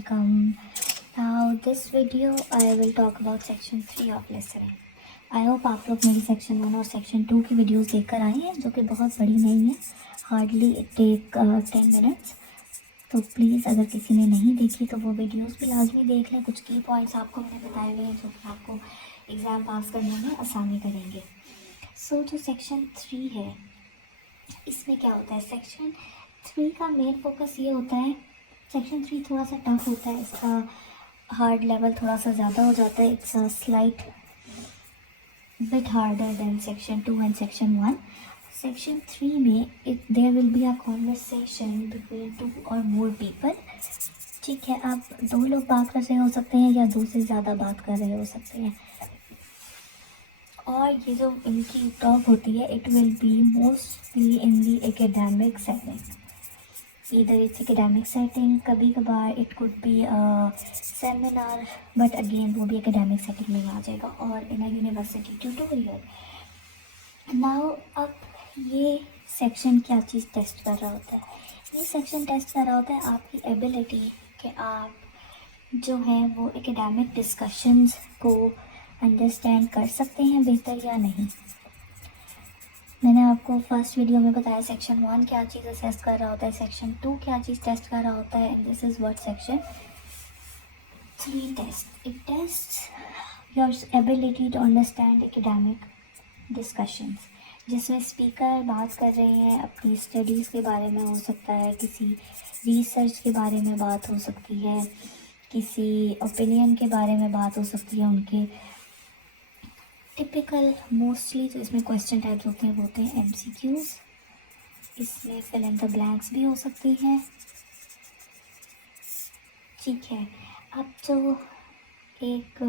welcome. Now this video I will talk about section 3 of listening. I hope आप लोग मेरी section 1 और section 2 की वीडियोस देखकर आए हैं, जो कि बहुत बड़ी नहीं है, हार्डली टेक 10 मिनट्स. तो प्लीज़ अगर किसी ने नहीं देखी तो वो वीडियोस भी लाजमी देख लें. कुछ की पॉइंट्स आपको मैंने बताए हुए हैं जो कि आपको एग्ज़ाम पास करने में आसानी करेंगे. सो जो सेक्शन 3 है इसमें क्या होता है, सेक्शन 3 का मेन फोकस ये होता है. सेक्शन 3 थोड़ा सा टफ होता है, इसका हार्ड लेवल थोड़ा सा ज़्यादा हो जाता है. It's a slight bit harder than section 2 and section 1. Section 3 में there will be a conversation between 2 और मोर पीपल. ठीक है, आप 2 लोग बात कर रहे हो सकते हैं या 2 से ज़्यादा बात कर रहे हो सकते हैं. और ये जो इनकी टॉक होती है it will be mostly in the academic setting. इधर इट्स एकेडमिक सेटिंग, कभी कभार it could B seminar, but again वो भी एकेडमिक सेटिंग में आ जाएगा, और इन अ यूनिवर्सिटी ट्यूटोरियल. नाउ अब ये सेक्शन क्या चीज़ टेस्ट कर रहा होता है, ये सेक्शन टेस्ट कर रहा होता है आपकी एबिलिटी कि आप जो है वो एकेडमिक डिस्कशंस को अंडरस्टैंड कर सकते हैं बेहतर या नहीं. मैंने आपको फर्स्ट वीडियो में बताया सेक्शन 1 क्या चीज़ असेस कर रहा होता है, सेक्शन 2 क्या चीज़ टेस्ट कर रहा होता है, and this is what section 3 test. It test your ability to understand academic discussions, जिसमें स्पीकर बात कर रहे हैं अपनी स्टडीज़ के बारे में, हो सकता है किसी रिसर्च के बारे में बात हो सकती है, किसी ओपिनियन के बारे में बात हो सकती है उनके. टिपिकल मोस्टली जो इसमें क्वेश्चन टाइप्स होते हैं वो होते हैं MCQs. इसमें फिल इन द ब्लैंक्स भी हो सकती है. ठीक है, अब जो एक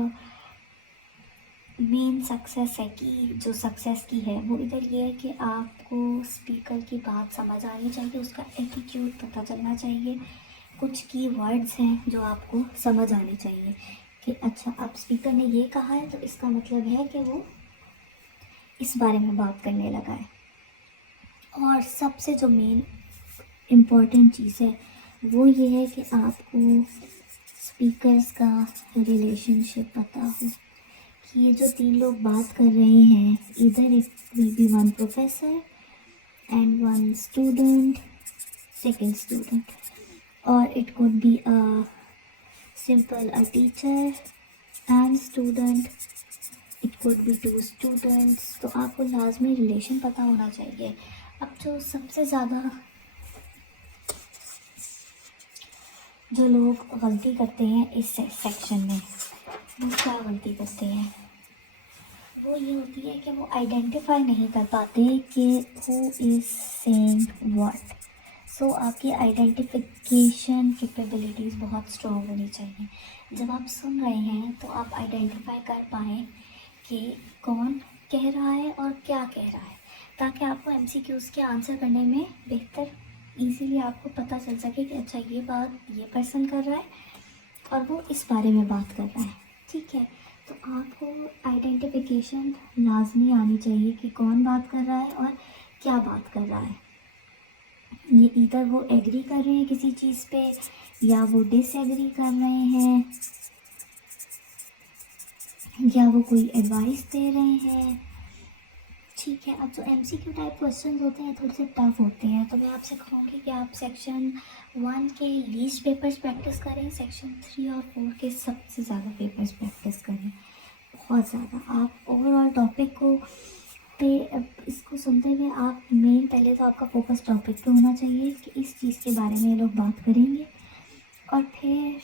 मेन सक्सेस है कि जो सक्सेस की है वो इधर ये है कि आपको स्पीकर की बात समझ आनी चाहिए, उसका एटीट्यूड पता चलना चाहिए, कुछ की वर्ड्स हैं जो आपको समझ आने चाहिए कि अच्छा अब स्पीकर ने ये कहा है तो इसका मतलब है कि वो इस बारे में बात करने लगा है. और सबसे जो मेन इम्पॉर्टेंट चीज़ है वो ये है कि आपको स्पीकर्स का रिलेशनशिप पता हो कि ये जो 3 लोग बात कर रहे हैं, इधर it will be 1 professor and 1 student, second student, और it could be a simple a teacher and student, it could be 2 students. तो आपको लाजमी रिलेशन पता होना चाहिए. अब जो सबसे ज़्यादा जो लोग गलती करते हैं इस सेक्शन में, वो क्या गलती करते हैं, वो ये होती है कि वो आइडेंटिफाई नहीं कर पाते कि हु इज़ सेइंग व्हाट. सो आपकी आइडेंटिफिकेशन कैपेबिलिटीज़ बहुत स्ट्रॉन्ग होनी चाहिए. जब आप सुन रहे हैं तो आप आइडेंटिफाई कर पाएँ कि कौन कह रहा है और क्या कह रहा है, ताकि आपको MCQs के आंसर करने में बेहतर इजीली आपको पता चल सके कि अच्छा ये बात ये पर्सन कर रहा है और वो इस बारे में बात कर रहा है. ठीक है, तो आपको आइडेंटिफिकेशन लाजमी आनी चाहिए कि कौन बात कर रहा है और क्या बात कर रहा है. ये इधर वो एग्री कर रहे हैं किसी चीज़ पे या वो डिसएग्री कर रहे हैं या वो कोई एडवाइस दे रहे हैं. ठीक है, अब जो MCQ टाइप क्वेश्चन होते हैं थोड़े से टफ होते हैं, तो मैं आपसे कहूँगी कि आप सेक्शन 1 के लीस्ट पेपर्स प्रैक्टिस करें, सेक्शन 3 और 4 के सबसे ज़्यादा पेपर्स प्रैक्टिस करें, बहुत ज़्यादा. आप ओवरऑल टॉपिक को पे इसको सुनते हुए आप मेन पहले तो आपका फोकस टॉपिक पे होना चाहिए कि इस चीज़ के बारे में ये लोग बात करेंगे, और फिर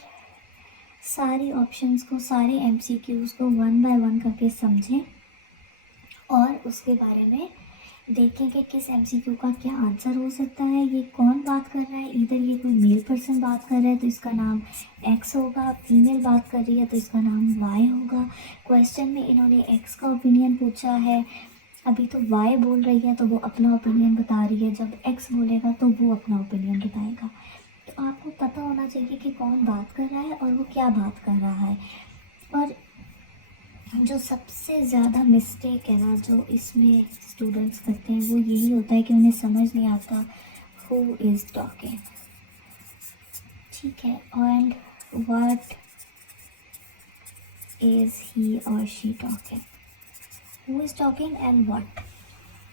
सारी ऑप्शंस को, सारे MCQs को 1 बाय 1 करके समझें और उसके बारे में देखें कि किस MCQ का क्या आंसर हो सकता है. ये कौन बात कर रहा है, इधर ये कोई मेल पर्सन बात कर रहा है तो इसका नाम X होगा, फीमेल बात कर रही है तो इसका नाम Y होगा. क्वेश्चन में इन्होंने X का ओपिनियन पूछा है, अभी तो Y बोल रही है तो वो अपना ओपिनियन बता रही है, जब X बोलेगा तो वो अपना ओपिनियन बताएगा. तो आपको पता होना चाहिए कि कौन बात कर रहा है और वो क्या बात कर रहा है. और जो सबसे ज़्यादा मिस्टेक है ना जो इसमें स्टूडेंट्स करते हैं वो यही होता है कि उन्हें समझ नहीं आता हु इज़ टॉकिंग. ठीक है, एंड व्हाट इज ही और she talking, who is talking and what.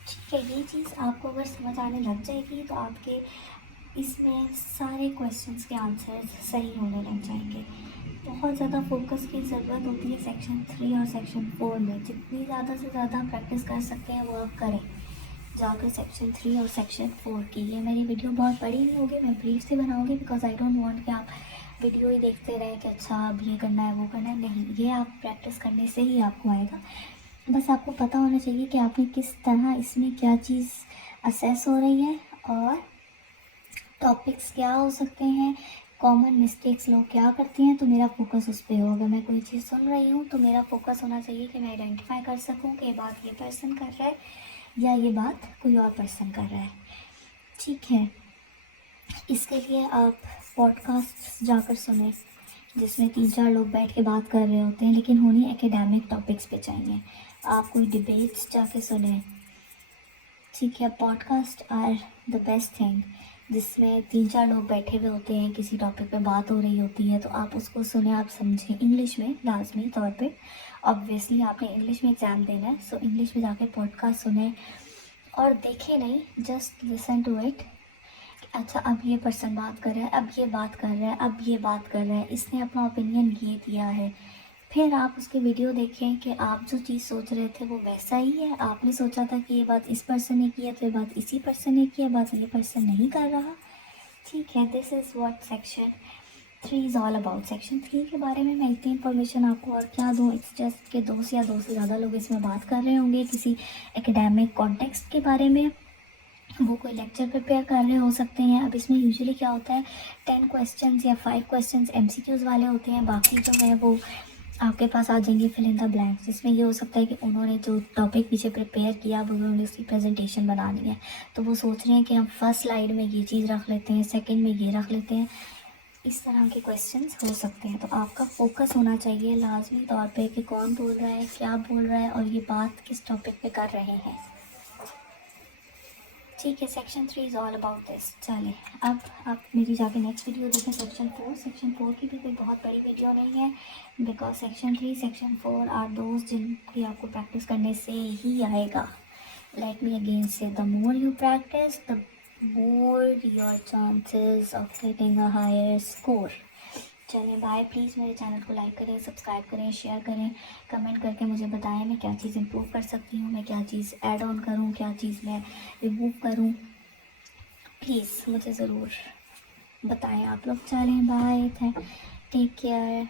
ठीक है, ये चीज़ आपको अगर समझ आने लग जाएगी तो आपके इसमें सारे क्वेश्चंस के आंसर सही होने लग जाएंगे। बहुत ज़्यादा फोकस की ज़रूरत होती है सेक्शन 3 और सेक्शन 4 में। जितनी ज़्यादा से ज़्यादा प्रैक्टिस कर सकते हैं वो आप करें जाकर सेक्शन 3 और सेक्शन 4 की। ये मेरी वीडियो बहुत बड़ी नहीं होगी, मैं ब्रीफ से बनाऊंगी, बिकॉज आई डोंट वांट कि आप वीडियो ही देखते रहें कि अच्छा अब ये करना है वो करना है। नहीं, ये आप प्रैक्टिस करने से ही आपको आएगा। बस आपको पता होना चाहिए कि आपने किस तरह इसमें क्या चीज़ असेस हो रही है और टॉपिक्स क्या हो सकते हैं, कॉमन मिस्टेक्स लोग क्या करते हैं। तो मेरा फोकस उस पर हो। अगर मैं कोई चीज़ सुन रही हूँ तो मेरा फोकस होना चाहिए कि मैं आइडेंटिफाई कर सकूँ कि ये बात ये पर्सन कर रहा है या ये बात कोई और पर्सन कर रहा है। ठीक है, इसके लिए आप पॉडकास्ट जाकर सुने जिसमें 3-4 लोग बैठ के बात कर रहे होते हैं, लेकिन होनी एकेडमिक टॉपिक्स पे चाहिए। आप कोई डिबेट्स जाके सुने। ठीक है, podcast are the best thing जिसमें 3-4 लोग बैठे हुए होते हैं, किसी टॉपिक पे बात हो रही होती है, तो आप उसको सुने, आप समझें इंग्लिश में लाजमी तौर पे। ऑब्वियसली आपने इंग्लिश में एग्ज़ाम देना है, सो इंग्लिश में जाके पॉडकास्ट सुने और देखे नहीं, जस्ट लिसन टू इट। अच्छा, अब ये पर्सन बात कर रहा है, अब ये बात कर रहा है, अब ये बात कर रहा है, इसने अपना ओपिनियन ये दिया है। फिर आप उसकी वीडियो देखें कि आप जो चीज़ सोच रहे थे वो वैसा ही है। आपने सोचा था कि ये बात इस पर्सन ने की है, तो ये बात इसी पर्सन ने की है, बात ये पर्सन नहीं कर रहा। ठीक है, this is what section 3 is all about. Section 3 के बारे में मैं इतनी इन्फॉर्मेशन आपको और क्या दूँ। इट्स जस्ट कि 2 या 2 से ज़्यादा लोग इसमें बात कर रहे होंगे किसी एकेडमिक कॉन्टेक्स्ट के बारे में, वो कोई लेक्चर प्रिपेयर कर रहे हो सकते हैं। अब इसमें यूजुअली क्या होता है, 10 क्वेश्चंस या 5 क्वेश्चंस एमसीक्यूज़ वाले होते हैं, बाकी जो है वो आपके पास आ जाएंगे फिल इन द ब्लैंक्स। जिसमें ये हो सकता है कि उन्होंने जो टॉपिक पीछे प्रिपेयर किया वो उन्होंने उसकी प्रेजेंटेशन बनानी है, तो वो सोच रहे हैं कि हम फर्स्ट स्लाइड में ये चीज़ रख लेते हैं, सेकंड में ये रख लेते हैं। इस तरह के क्वेश्चंस हो सकते हैं। तो आपका फोकस होना चाहिए लाजमी तौर पे कि कौन बोल रहा है, क्या बोल रहा है और ये बात किस टॉपिक पे कर रहे हैं। ठीक है, section 3 is all about this. चलिए, अब आप मेरी जाके नेक्स्ट वीडियो देखें सेक्शन 4। सेक्शन 4 की भी कोई बहुत बड़ी वीडियो नहीं है, बिकॉज सेक्शन 3 सेक्शन 4 आर दोस्त जिनकी आपको प्रैक्टिस करने से ही आएगा। Let me again say, the more you practice the more your chances of getting a higher score. चलिए बाय। प्लीज़ मेरे चैनल को लाइक करें, सब्सक्राइब करें, शेयर करें, कमेंट करके मुझे बताएं मैं क्या चीज़ इम्प्रूव कर सकती हूँ, मैं क्या चीज़ ऐड ऑन करूँ, क्या चीज़ मैं रिमूव करूँ। प्लीज़ मुझे ज़रूर बताएं आप लोग। चलें बाय, टेक केयर।